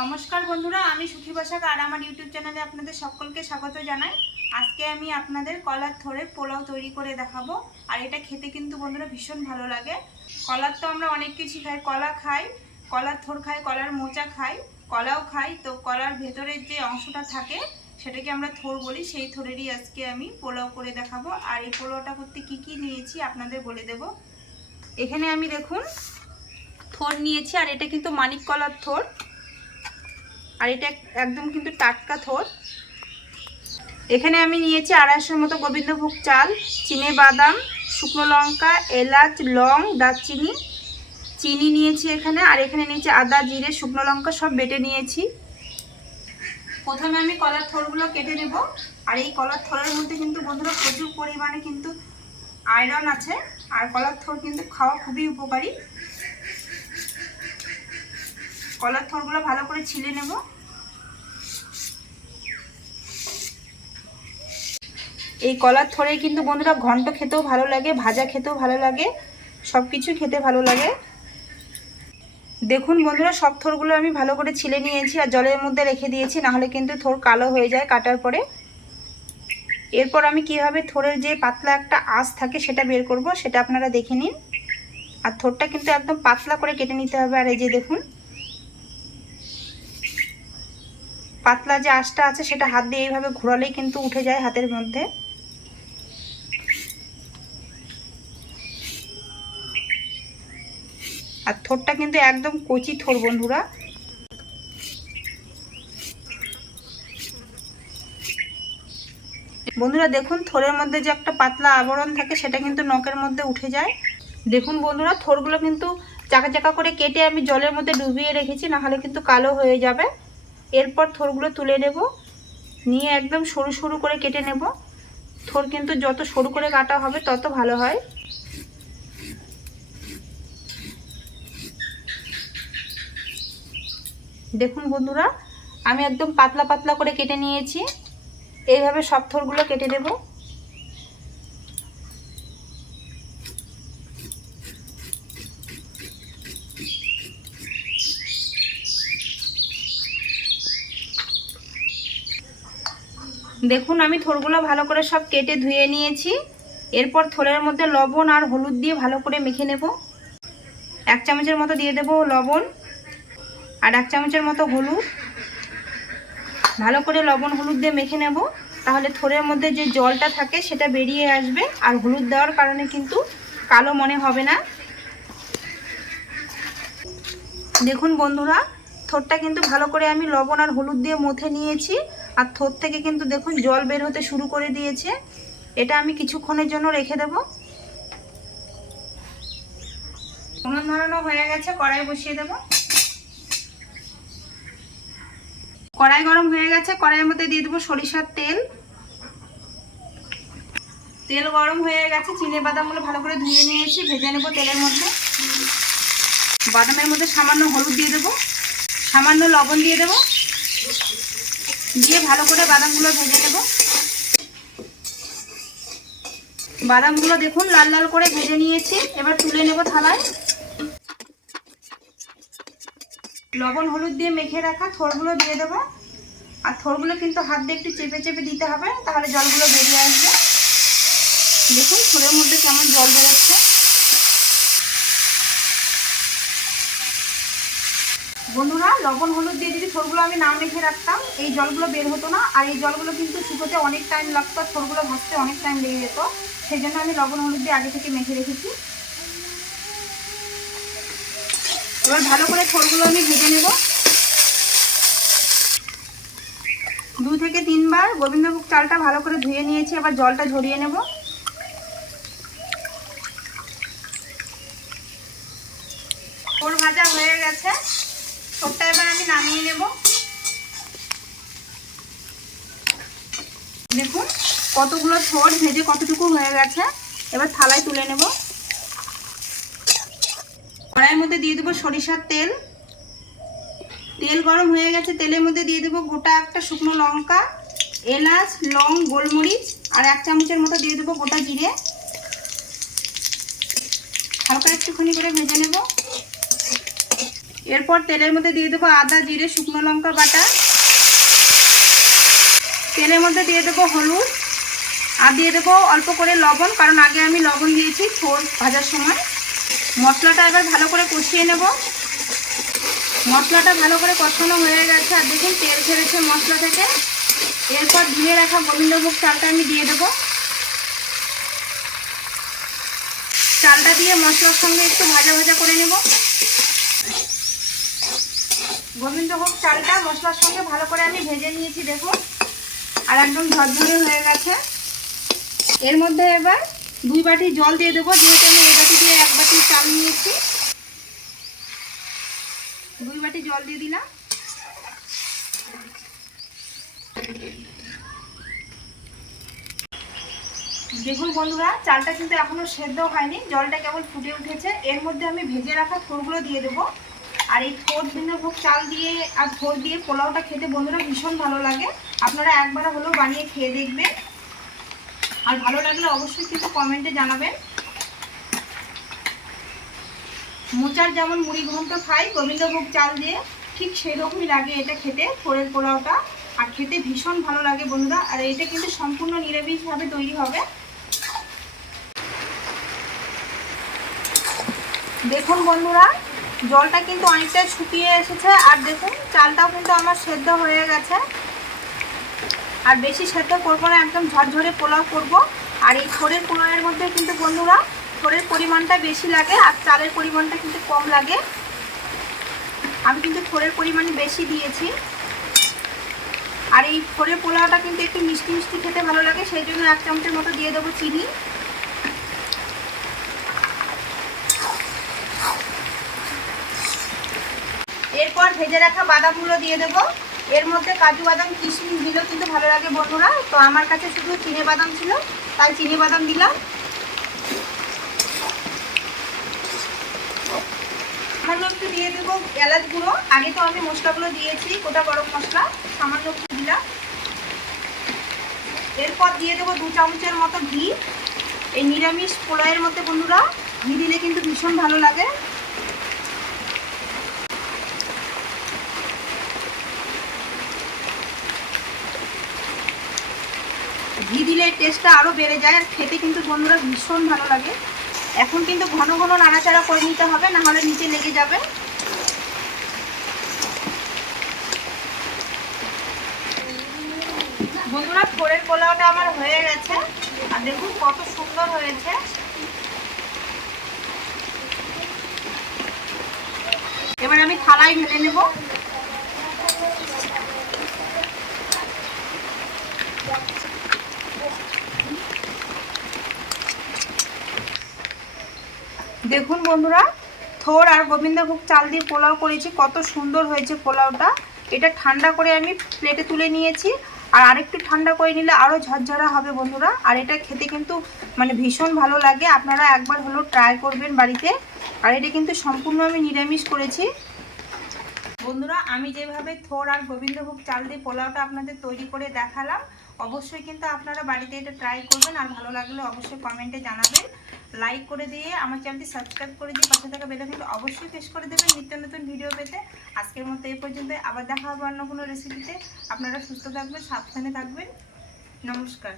নমস্কার বন্ধুরা, আমি সুখী বসাক আর আমার ইউটিউব চ্যানেলে আপনাদের সকলকে স্বাগত জানাই। আজকে আমি আপনাদের কলার থরে পোলাও তৈরি করে দেখাবো, আর এটা খেতে কিন্তু বন্ধুরা ভীষণ ভালো লাগে। কলার তো আমরা অনেক কিছু খাই, কলা খাই, কলার থর খাই, কলার মোচা খাই, কলাও খাই, তো কলার ভেতরের যে অংশটা থাকে, সেটাকে আমরা থর বলি, সেই থরেরই আজকে আমি পোলাও করে দেখাবো। আর এই পোলাওটা করতে কি কি নিয়েছি আপনাদের বলে দেব। এখানে আমি দেখুন থর নিয়েছি, আর এটা কিন্তু মানিক কলার থর আর এটা একদম কিন্তু টাটকা থোর। এখানে আমি নিয়েছি আড়াইশোর মতো গোবিন্দভোগ চাল, চিনে বাদাম, শুকনো লঙ্কা, এলাচ, লং, দারচিনি। চিনি নিয়েছি এখানে, আর এখানে নিয়েছি আদা, জিরে, শুকনো লঙ্কা সব বেটে নিয়েছি। প্রথমে আমি কলার থোরগুলো কেটে নেব। আর এই কলার থোরের মধ্যে কিন্তু বন্ধুরা প্রচুর পরিমাণে কিন্তু আয়রন আছে। আর কলার থোর কিন্তু খাওয়া খুবই উপকারী। কলার থোরগুলো ভালো করে ছিলে নেব। এই কলার থরে কিন্তু বন্ধুরা ঘন্ট খেতেও ভালো লাগে, ভাজা খেতেও ভালো লাগে সব কিছু খেতে ভালো লাগে। দেখুন বন্ধুরা, সব থোরগুলো আমি ভালো করে ছিলে নিয়েছি আর জলের মধ্যে রেখে দিয়েছি, নাহলে কিন্তু থোর কালো হয়ে যায় কাটার পরে। এরপর আমি কীভাবে থোরের যে পাতলা একটা আঁশ থাকে সেটা বের করব, সেটা আপনারা দেখে নিন। আর থোরটা কিন্তু একদম পাতলা করে কেটে নিতে হবে, আর এই যে দেখুন পাতলা যে আঁশটা আছে সেটা হাত দিয়ে এইভাবে ঘোরালেই কিন্তু উঠে যায় হাতের মধ্যে। আর থোরটা কিন্তু একদম কচি থোর বন্ধুরা। বন্ধুরা, দেখুন থোরের মধ্যে যে একটা পাতলা আবরণ থাকে, সেটা কিন্তু নখের মধ্যে উঠে যায়। দেখুন, বন্ধুরা থোরগুলো কিন্তু চাকা চাকা করে কেটে আমি জলের মধ্যে ডুবিয়ে রেখেছি, নাহলে কিন্তু কালো হয়ে যাবে। এরপর থোরগুলো তুলে নেব। নিয়ে একদম সরু সরু করে কেটে নেব। থোর কিন্তু যত সরু করে কাটা হবে, তত ভালো হয়। দেখুন বন্ধুরা, আমি একদম পাতলা পাতলা করে কেটে নিয়েছি। এইভাবে সব থোরগুলো কেটে দেব দেখুন, আমি থোরগুলো ভালো করে সব কেটে ধুয়ে নিয়েছি। এরপর থোরের মধ্যে লবণ আর হলুদ দিয়ে ভালো করে মেখে নেব। এক চামচের মতো দিয়ে দেব লবণ আর এক চামচের মতো হলুদ। ভালো করে লবণ হলুদ দিয়ে মেখে নেব। তাহলে থোরের মধ্যে যে জলটা থাকে সেটা বেরিয়ে আসবে আর হলুদ দেওয়ার কারণে কিন্তু কালো মনে হবে না। দেখুন বন্ধুরা থোরটা কিন্তু ভালো করে আমি লবণ আর হলুদ দিয়ে মথে নিয়েছি। আর থোর থেকে কিন্তু দেখুন জল বের হতে শুরু করে দিয়েছে। এটা আমি কিছুক্ষণের জন্য রেখে দেব। উনুন ধরানো হয়ে গেছে, কড়াই বসিয়ে দেব। কড়াই গরম হয়ে গেছে, কড়াইয়ের মধ্যে দিয়ে দেবো সরিষার তেল। তেল গরম হয়ে গেছে, চিনে বাদামগুলো ভালো করে ধুয়ে নিয়েছি, ভেজে নেব তেলের মধ্যে। বাদামের মধ্যে সামান্য হলুদ দিয়ে দেবো। সামান্য লবণ দিয়ে দেবো। দিয়ে ভালো করে বাদামগুলো ভেজে নেব। বাদামগুলো দেখুন লাল লাল করে ভেজে নিয়েছি। এবার তুলে নেব থালায়। লবণ, হলুদ দিয়ে মেখে রাখা থোরগুলো দিয়ে দেবো। আর থোরগুলো কিন্তু হাত দিয়ে একটু চেপে চেপে দিতে হবে, তাহলে জলগুলো বেরিয়ে আসবে। দেখুন থোরের মধ্যে কেমন জল বেরোচ্ছে। বন্ধুরা, লবণ, হলুদ দিয়ে যদি থোরগুলো আমি না মেখে রাখতাম, এই জলগুলো বের হতো না। আর এই জলগুলো কিন্তু শুকোতে অনেক টাইম লাগতো, আর থোরগুলো ভাজতে অনেক টাইম লেগে যেত। সেই জন্য আমি লবণ, হলুদ দিয়ে আগে থেকে মেখে রেখেছি। এবার ভালো করে থোরগুলো আমি ভেজে নেব। দু থেকে তিনবার গোবিন্দভোগ চালটা ভালো করে ধুয়ে নিয়েছি, এবার জলটা ঝরিয়ে নেব। ভাজা হয়ে গেছে। ছোটটা এবার আমি নামিয়ে নেব। দেখুন, কতগুলো ছোট ভেজে কতটুকু হয়ে গেছে, এবার থালায় তুলে নেব। কড়াইয়ের মধ্যে দিয়ে দেবো সরিষার তেল। তেল গরম হয়ে গেছে, তেলের মধ্যে দিয়ে দেবো গোটা একটা শুকনো লঙ্কা, এলাচ, লং, গোলমরিচ, আর এক চামচের মতো দিয়ে দেবো গোটা জিরে। হালকা একটুখানি করে ভেজে নেব। এরপর তেলের মধ্যে দিয়ে দেবো আদা, জিরে, শুকনো লঙ্কা বাটা। তেলের মধ্যে দিয়ে দেবো হলুদ। আর দিয়ে দেবো অল্প করে লবণ, কারণ আগে আমি লবণ দিয়েছি থোর ভাজার সময়। মশলাটা এবার ভালো করে কষিয়ে নেব। মশলাটা ভালো করে কষানো হয়ে গেছে, আর দেখুন তেল ছেড়েছে মশলা থেকে। এরপর ধুয়ে রাখা গোবিন্দভোগ চালটা আমি দিয়ে দেবো। চালটা দিয়ে মশলার সঙ্গে একটু ভাজা ভাজা করে নেব। গোবিন্দভোগ চালটা মশলার সঙ্গে ভালো করে আমি ভেজে নিয়েছি দেখুন আর একদম ঝরঝরে হয়ে গেছে। এর মধ্যে এবার দুই বাটি জল দিয়ে দেবো, যেহেতু আমি এই বাটি দিয়ে এক বাটি চাল নিয়েছি। দুই বাটি জল দিয়ে দিলাম। দেখুন বন্ধুরা, চালটা কিন্তু এখনও সেদ্ধ হয়নি, জলটা কেবল ফুটে উঠেছে। এর মধ্যে আমি ভেজে রাখা থোরগুলো দিয়ে দেবো। আর এই থোর ভোগ চাল দিয়ে আর থোর দিয়ে পোলাওটা খেতে বন্ধুরা ভীষণ ভালো লাগে। আপনারা একবার হলেও বানিয়ে খেয়ে দেখবেন। আর ভালো লাগলে অবশ্যই কিন্তু কমেন্টে জানাবেন। মোচার যেমন মুড়ি ঘন্ট খাই গোবিন্দভোগ চাল দিয়ে ঠিক সেরকমই লাগে এটা খেতে থোরের পোলাওটা। আর খেতে ভীষণ ভালো লাগে বন্ধুরা। আর এটা কিন্তু সম্পূর্ণ নিরামিষভাবে তৈরি হবে। দেখুন বন্ধুরা জলটা কিন্তু অনেকটা শুকিয়ে এসেছে। আর দেখুন, চালটাও কিন্তু আমার সেদ্ধ হয়ে গেছে। আর বেশি সেদ্ধ করব না, একদম ঝরঝরে পোলাও করব। আর এই থোড়ের পোলাওয়ের মধ্যে কিন্তু বন্ধুরা থোড়ের পরিমাণটা বেশি লাগে আর চালের পরিমাণটা কিন্তু কম লাগে। আমি কিন্তু থোড়ের পরিমাণ বেশি দিয়েছি। আর এই থোড়ের পোলাওটা কিন্তু একটু মিষ্টি মিষ্টি খেতে ভালো লাগে, সেই জন্য এক চামচের মতো দিয়ে দেবো চিনি। এরপর ভেজে রাখা বাদামগুলো দিয়ে দেবো। এর মধ্যে কাজু বাদাম, কিশমিশ দিলেও কিন্তু ভালো লাগে বন্ধুরা। তো আমার কাছে শুধু চিনে বাদাম ছিল, তাই চিনে বাদাম দিলাম। সামান্য একটু দিয়ে দেবো এলাচ গুঁড়ো। আগে তো আমি মশলাগুলো দিয়েছি, গোটা গরম মশলা, সামান্য একটু দিলাম। এরপর দিয়ে দেবো দু চামচের মতো ঘি। এই নিরামিষ পোলাইয়ের মধ্যে বন্ধুরা, ঘি দিলে কিন্তু ভীষণ ভালো লাগে। ঘি দিলে টেস্টটা আরও বেড়ে যায় আর খেতে কিন্তু বন্ধুরা ভীষণ ভালো লাগে। এখন কিন্তু ঘন ঘন নাড়াচাড়া করে নিতে হবে, না হলে নিচে লেগে যাবে। বন্ধুরা ফোড়ের পোলাওটা আমার হয়ে গেছে। আর দেখুন কত সুন্দর হয়েছে। এবার আমি থালায় ঢেলে নেব। দেখুন বন্ধুরা, থোর আর গোবিন্দভোগ চাল দিয়ে পোলাও করেছি, কত সুন্দর হয়েছে পোলাওটা। এটা ঠান্ডা করে আমি প্লেটে তুলে নিয়েছি, আর আরেকটু ঠান্ডা করে নিলে আরও ঝরঝরা হবে বন্ধুরা। আর এটা খেতে কিন্তু মানে ভীষণ ভালো লাগে, আপনারা একবার হলেও ট্রাই করবেন বাড়িতে। আর এটা কিন্তু সম্পূর্ণ আমি নিরামিষ করেছি। বন্ধুরা, আমি যেভাবে থোর আর গোবিন্দভোগ চাল দিয়ে পোলাওটা আপনাদের তৈরি করে দেখালাম অবশ্যই কিন্তু আপনারা বাড়িতে এটা ট্রাই করবেন আর ভালো লাগলে অবশ্যই কমেন্টে জানাবেন। লাইক করে দিয়ে আমার চ্যানেলটি সাবস্ক্রাইব করে দিয়ে পাশে থাকা বেলাফিনটা অবশ্যই প্রেস করে দেবেন নিত্য নতুন ভিডিও পেতে। আজকের মতো এই পর্যন্ত আবার দেখা হবে অন্য কোনো রেসিপিতে আপনারা সুস্থ থাকবেন, সাবধানে থাকবেন। নমস্কার।